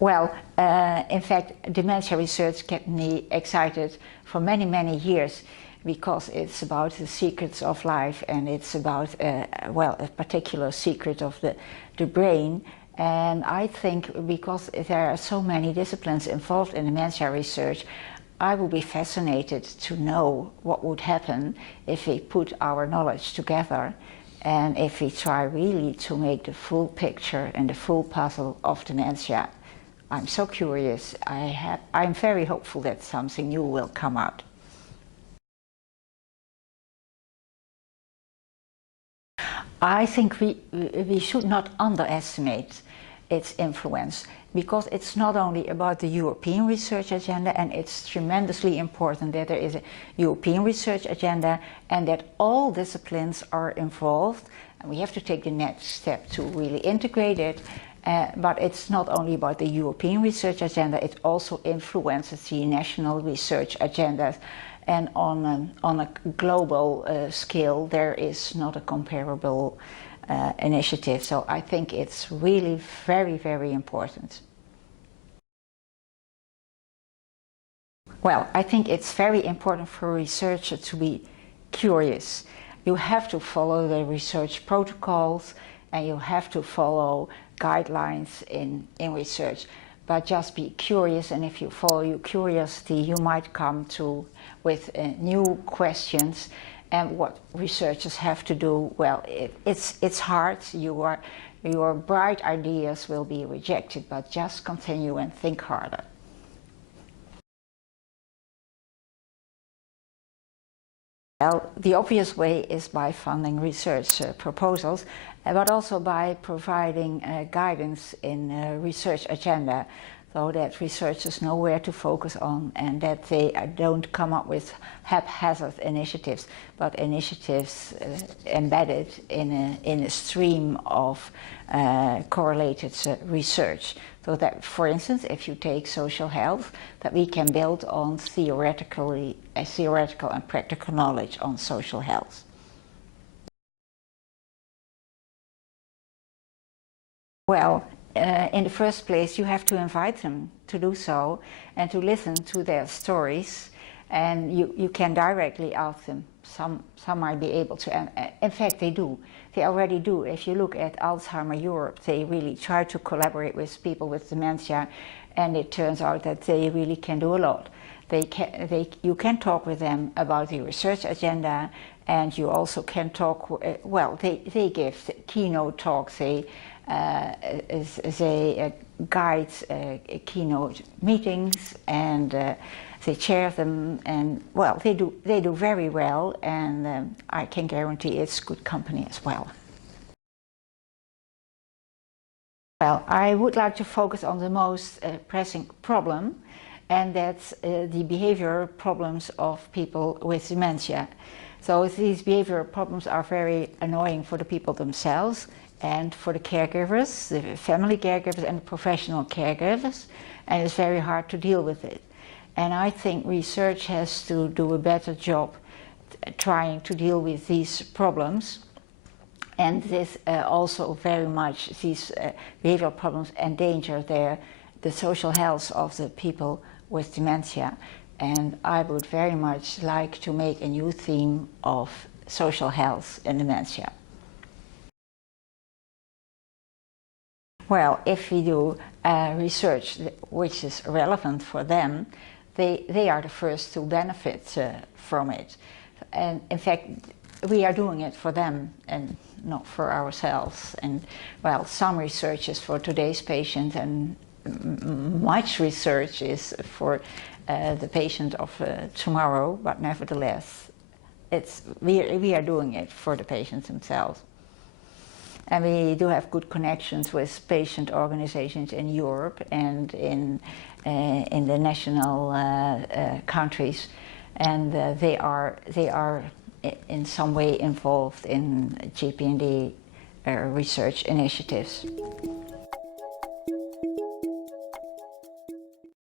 Well, in fact, dementia research kept me excited for many, many years because it's about the secrets of life, and it's about, well, a particular secret of the brain. And I think because there are so many disciplines involved in dementia research, I would be fascinated to know what would happen if we put our knowledge together and if we try really to make the full picture and the full puzzle of dementia. I'm so curious. I'm very hopeful that something new will come out. I think we should not underestimate its influence, because it's not only about the European research agenda, and it's tremendously important that there is a European research agenda and that all disciplines are involved, and we have to take the next step to really integrate it. But it's not only about the European research agenda, it also influences the national research agendas. And on a global scale, there is not a comparable initiative. So I think it's really very, very important. Well, I think it's very important for a researcher to be curious. You have to follow the research protocols and you have to follow guidelines in research. But just be curious, and if you follow your curiosity, you might come to with new questions. And what researchers have to do, well, it's hard. Your bright ideas will be rejected, but just continue and think harder. Well, the obvious way is by funding research proposals, but also by providing guidance in research agenda, so that researchers know where to focus on and that they don't come up with haphazard initiatives, but initiatives embedded in a stream of correlated research. So that, for instance, if you take social health, that we can build on theoretical and practical knowledge on social health. Well, in the first place, you have to invite them to do so and to listen to their stories, and you can directly ask them. Some might be able to, and in fact they do. They already do. If you look at Alzheimer Europe, they really try to collaborate with people with dementia, and it turns out that they really can do a lot. You can talk with them about the research agenda, and you also can talk, well, they give keynote talks, they guide keynote meetings, and they chair them, and well, they do very well, and I can guarantee it's good company as well. Well, I would like to focus on the most pressing problem, and that's the behavioral problems of people with dementia. So these behavioral problems are very annoying for the people themselves and for the caregivers, the family caregivers and the professional caregivers, and it's very hard to deal with it. And I think research has to do a better job trying to deal with these problems. And this also very much, these behavioral problems endanger the social health of the people with dementia. And I would very much like to make a new theme of social health in dementia. Well, if we do research which is relevant for them, they are the first to benefit from it. And in fact, we are doing it for them and not for ourselves. And well, some research is for today's patient, and much research is for the patient of tomorrow, but nevertheless, we are doing it for the patients themselves. And we do have good connections with patient organizations in Europe and in the national countries, and they are in some way involved in JPND research initiatives.